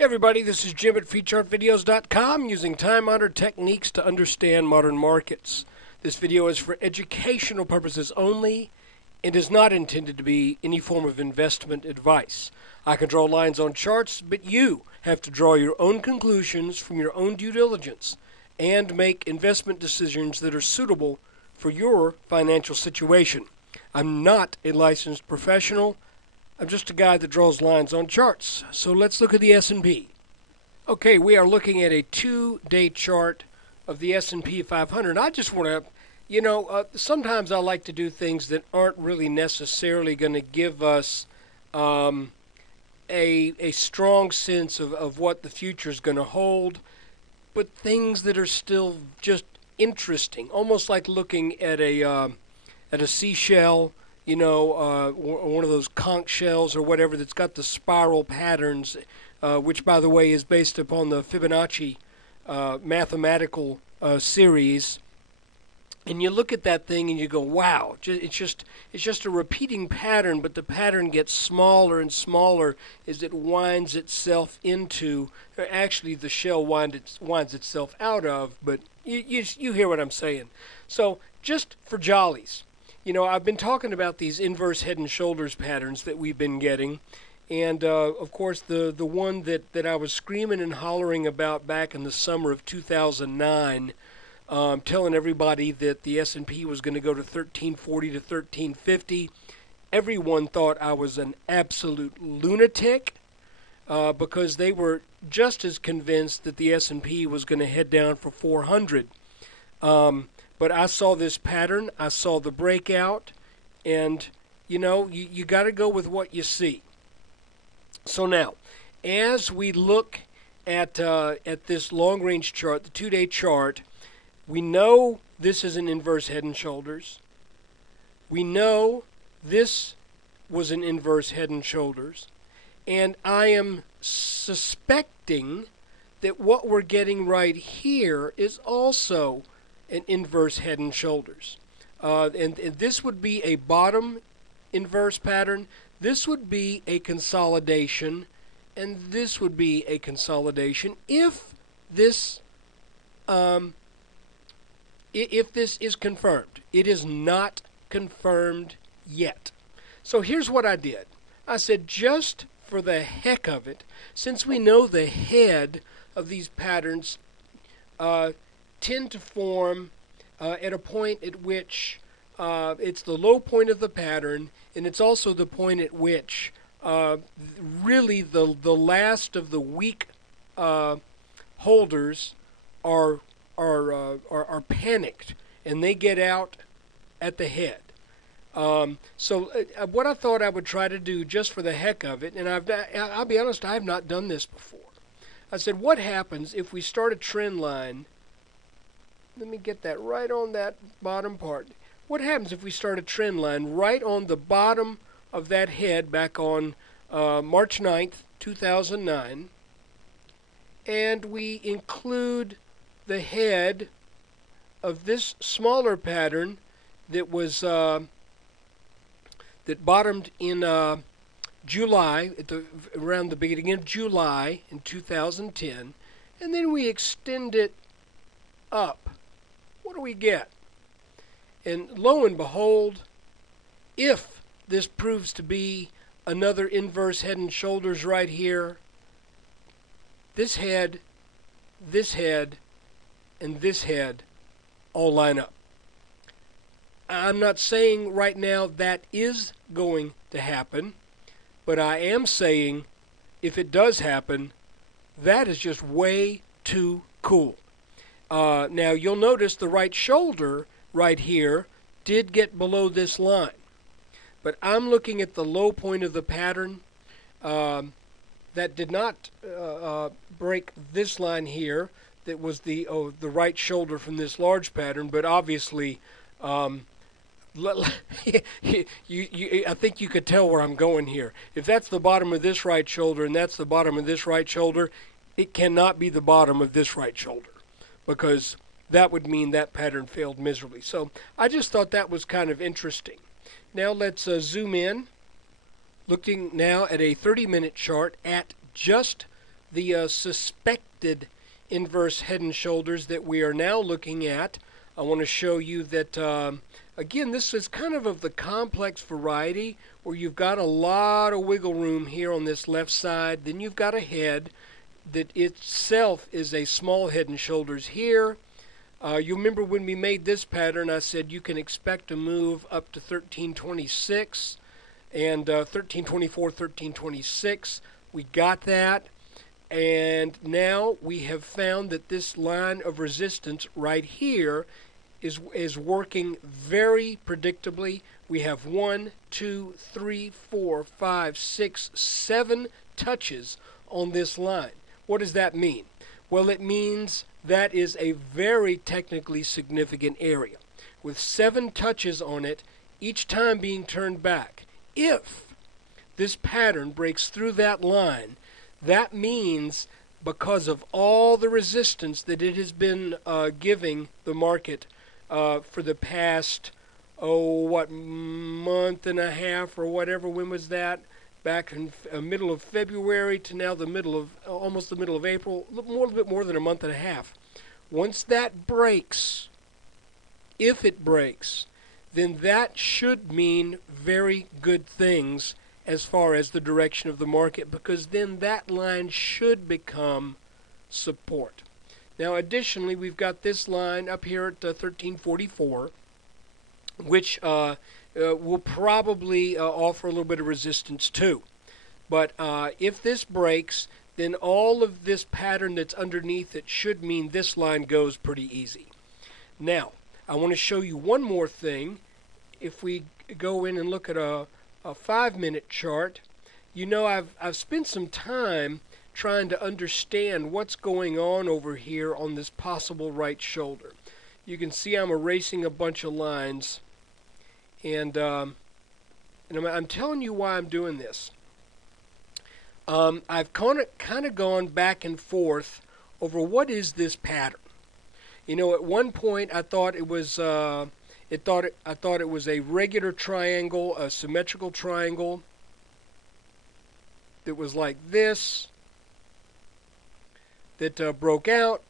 Hey everybody, this is Jim at FreeChartVideos.com using time-honored techniques to understand modern markets. This video is for educational purposes only and is not intended to be any form of investment advice. I can draw lines on charts, but you have to draw your own conclusions from your own due diligence and make investment decisions that are suitable for your financial situation. I'm not a licensed professional. I'm just a guy that draws lines on charts. So let's look at the S&P. Okay, we are looking at a 2-day chart of the S&P 500. I just want to, sometimes I like to do things that aren't really necessarily going to give us a strong sense of what the future is going to hold, but things that are still just interesting, almost like looking at a seashell. One of those conch shells or whatever that's got the spiral patterns, which, by the way, is based upon the Fibonacci mathematical series. And you look at that thing and you go, wow, it's just a repeating pattern, but the pattern gets smaller and smaller as it winds itself into, or actually the shell winds itself out of, but you hear what I'm saying. So just for jollies. I've been talking about these inverse head and shoulders patterns that we've been getting. And, of course, the one that I was screaming and hollering about back in the summer of 2009, telling everybody that the S&P was going to go to 1340 to 1350. Everyone thought I was an absolute lunatic because they were just as convinced that the S&P was going to head down for 400. But I saw this pattern, I saw the breakout, and, you got to go with what you see. So now, as we look at this long-range chart, the 2-day chart, we know this is an inverse head and shoulders. We know this was an inverse head and shoulders. And I am suspecting that what we're getting right here is also an inverse head and shoulders. And this would be a bottom inverse pattern. This would be a consolidation. And this would be a consolidation if this is confirmed. It is not confirmed yet. So here's what I did. I said, just for the heck of it, since we know the head of these patterns tend to form at a point at which it's the low point of the pattern, and it's also the point at which really the last of the weak holders are panicked, and they get out at the head. So what I thought I would try to do just for the heck of it, and I'll be honest, I have not done this before. I said, what happens if we start a trend line? Let me get that right on that bottom part. What happens if we start a trend line right on the bottom of that head back on March 9th, 2009, and we include the head of this smaller pattern that was that bottomed in July, around the beginning of July in 2010, and then we extend it up. What do we get? And lo and behold, if this proves to be another inverse head and shoulders right here, this head, and this head all line up. I'm not saying right now that is going to happen, but I am saying if it does happen, that is just way too cool. Now, you'll notice the right shoulder right here did get below this line. But I'm looking at the low point of the pattern that did not break this line here. That was the right shoulder from this large pattern. But obviously, I think you could tell where I'm going here. If that's the bottom of this right shoulder and that's the bottom of this right shoulder, it cannot be the bottom of this right shoulder, because that would mean that pattern failed miserably. So I just thought that was kind of interesting. Now let's zoom in, looking now at a 30-minute chart at just the suspected inverse head and shoulders that we are now looking at. I want to show you that, again, this is kind of the complex variety where you've got a lot of wiggle room here on this left side. Then you've got a head that itself is a small head and shoulders here. You remember when we made this pattern, I said you can expect to move up to 1326 and 1324, 1326. We got that. And now we have found that this line of resistance right here is working very predictably. We have 1, 2, 3, 4, 5, 6, 7 touches on this line. What does that mean? Well, it means that is a very technically significant area with 7 touches on it, each time being turned back. If this pattern breaks through that line, that means because of all the resistance that it has been giving the market for the past, month and a half or whatever, when was that? Back in middle of February to now almost the middle of April, a little bit more than a month and a half. Once that breaks, if it breaks, then that should mean very good things as far as the direction of the market, because then that line should become support. Now, additionally, we've got this line up here at 1344, which will probably offer a little bit of resistance too. But if this breaks, then all of this pattern that's underneath it should mean this line goes pretty easy. Now, I want to show you one more thing. If we go in and look at a 5-minute chart, you know I've spent some time trying to understand what's going on over here on this possible right shoulder. You can see I'm erasing a bunch of lines, and I'm telling you why I'm doing this. I've kind of gone back and forth over what is this pattern. You know, at one point I thought it was I thought it was a regular triangle, a symmetrical triangle that was like this, that broke out,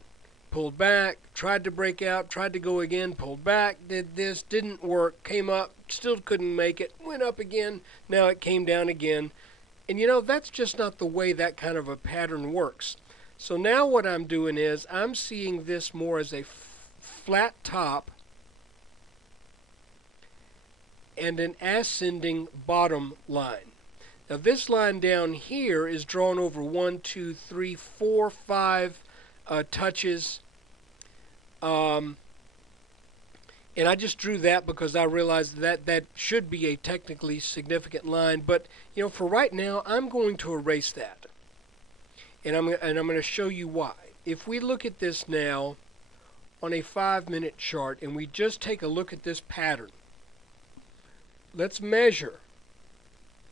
pulled back, tried to break out, tried to go again, pulled back, did this, didn't work, came up, still couldn't make it, went up again, now it came down again. And you know, that's just not the way that kind of a pattern works. So now what I'm doing is I'm seeing this more as a flat top and an ascending bottom line. Now this line down here is drawn over 1, 2, 3, 4, 5 touches. And I just drew that because I realized that should be a technically significant line. But you know, for right now, I'm going to erase that. And I'm going to show you why. If we look at this now on a 5-minute chart and we just take a look at this pattern, let's measure.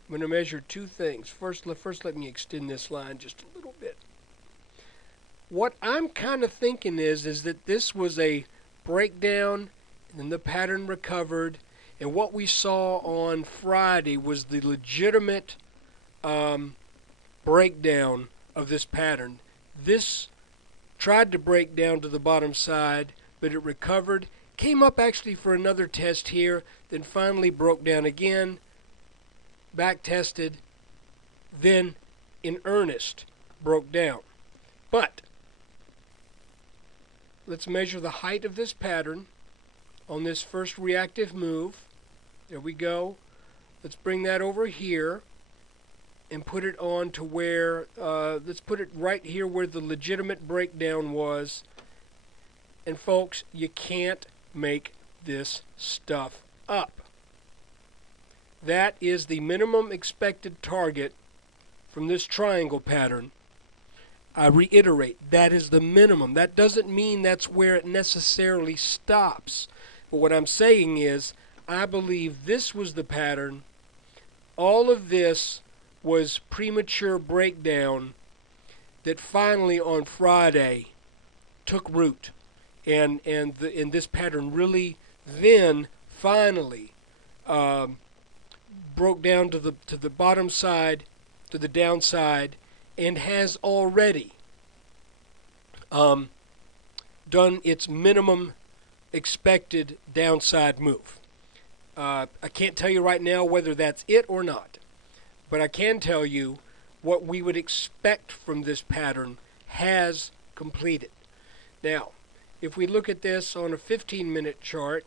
I'm going to measure 2 things. First, let me extend this line just a little bit. What I'm kind of thinking is that this was a breakdown, and then the pattern recovered, and what we saw on Friday was the legitimate breakdown of this pattern. This tried to break down to the bottom side, but it recovered, came up actually for another test here, then finally broke down again, back tested, then in earnest broke down. But let's measure the height of this pattern on this first reactive move. There we go. Let's bring that over here and put it on to where, let's put it right here where the legitimate breakdown was. And folks, you can't make this stuff up. That is the minimum expected target from this triangle pattern. I reiterate, that is the minimum. That doesn't mean that's where it necessarily stops. But what I'm saying is, I believe this was the pattern. All of this was premature breakdown that finally on Friday took root. And this pattern really then finally broke down to the bottom side, to the downside, and has already done its minimum expected downside move. I can't tell you right now whether that's it or not, but I can tell you what we would expect from this pattern has completed. Now, if we look at this on a 15-minute chart,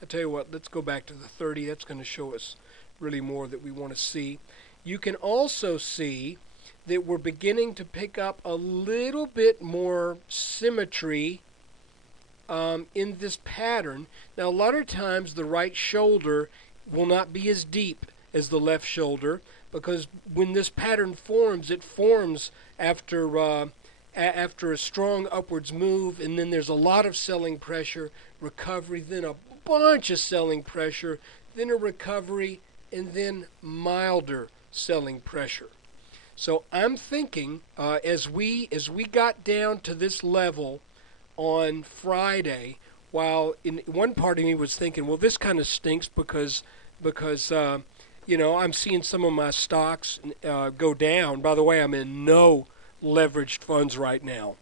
I'll tell you what, let's go back to the 30. That's going to show us really more that we want to see. You can also see that we're beginning to pick up a little bit more symmetry in this pattern. Now, a lot of times the right shoulder will not be as deep as the left shoulder, because when this pattern forms, it forms after a strong upwards move, and then there's a lot of selling pressure, recovery, then a bunch of selling pressure, then a recovery, and then milder selling pressure. So I'm thinking as we got down to this level on Friday, while in one part of me was thinking, well, this kind of stinks because I'm seeing some of my stocks go down. By the way, I'm in no leveraged funds right now.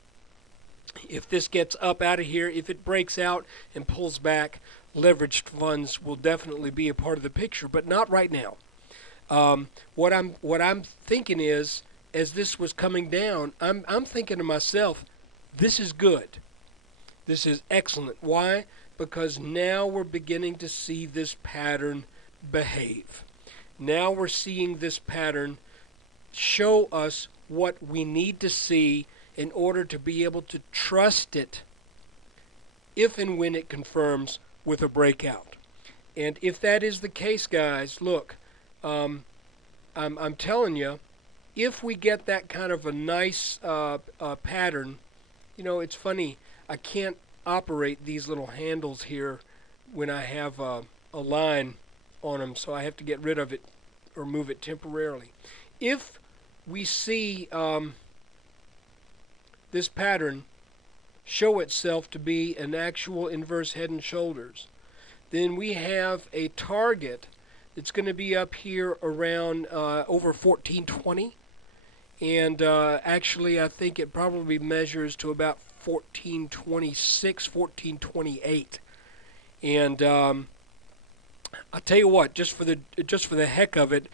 If this gets up out of here, if it breaks out and pulls back, leveraged funds will definitely be a part of the picture, but not right now. What I'm thinking is, as this was coming down, I'm thinking to myself, this is good. This is excellent. Why? Because now we're beginning to see this pattern behave. Now we're seeing this pattern show us what we need to see in order to be able to trust it if and when it confirms with a breakout. And if that is the case, guys, look, I'm telling you, if we get that kind of a nice pattern, it's funny, I can't operate these little handles here when I have a line on them, so I have to get rid of it or move it temporarily. If we see this pattern show itself to be an actual inverse head and shoulders, then we have a target that's going to be up here around over 1420, and actually I think it probably measures to about 1426, 1428, and I'll tell you what, just for the heck of it,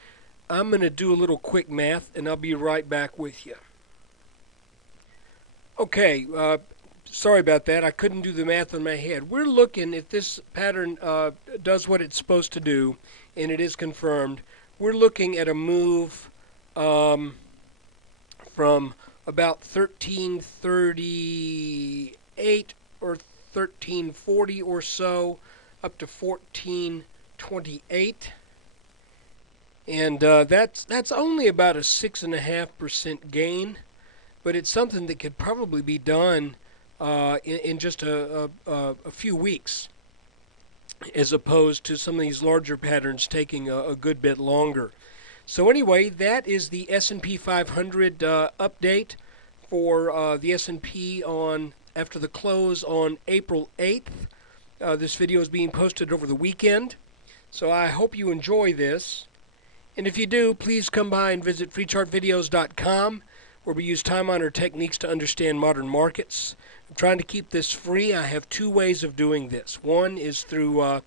I'm going to do a little quick math, and I'll be right back with you. Okay, sorry about that. I couldn't do the math in my head. We're looking, if this pattern does what it's supposed to do, and it is confirmed, we're looking at a move from about 1338 or 1340 or so up to 1428. And that's only about a 6.5% gain, but it's something that could probably be done in just a few weeks, as opposed to some of these larger patterns taking a good bit longer. So anyway, that is the S&P 500 update for the S&P on after the close on April 8th. This video is being posted over the weekend, so I hope you enjoy this. And if you do, please come by and visit freechartvideos.com, where we use time-honored techniques to understand modern markets. I'm trying to keep this free. I have two ways of doing this. One is through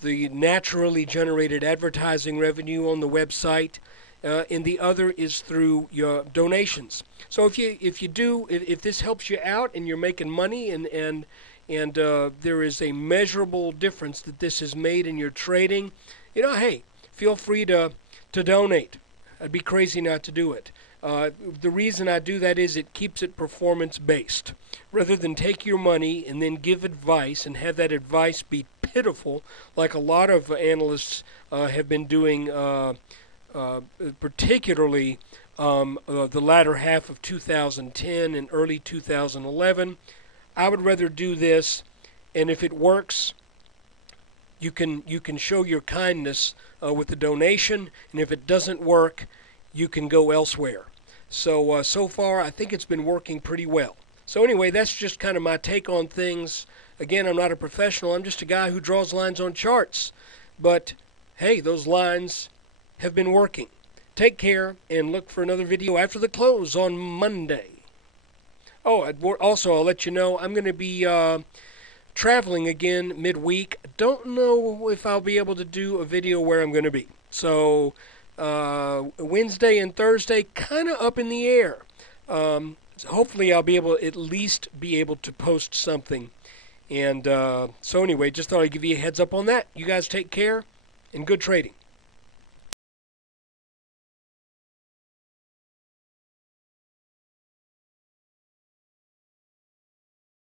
the naturally generated advertising revenue on the website, and the other is through your donations. So if this helps you out and you're making money and there is a measurable difference that this has made in your trading, hey, feel free to donate. I'd be crazy not to do it. The reason I do that is it keeps it performance-based. Rather than take your money and then give advice and have that advice be pitiful, like a lot of analysts have been doing, particularly the latter half of 2010 and early 2011, I would rather do this, and if it works, you can show your kindness with the donation, and if it doesn't work, you can go elsewhere. So far, I think it's been working pretty well. So anyway, that's just kind of my take on things. Again, I'm not a professional. I'm just a guy who draws lines on charts. But, hey, those lines have been working. take care, and look for another video after the close on Monday. Oh, also, I'll let you know I'm going to be traveling again midweek. Don't know if I'll be able to do a video where I'm going to be. So Wednesday and Thursday, kind of up in the air. So hopefully I'll be able at least be able to post something. And so anyway, just thought I'd give you a heads up on that. You guys take care and good trading.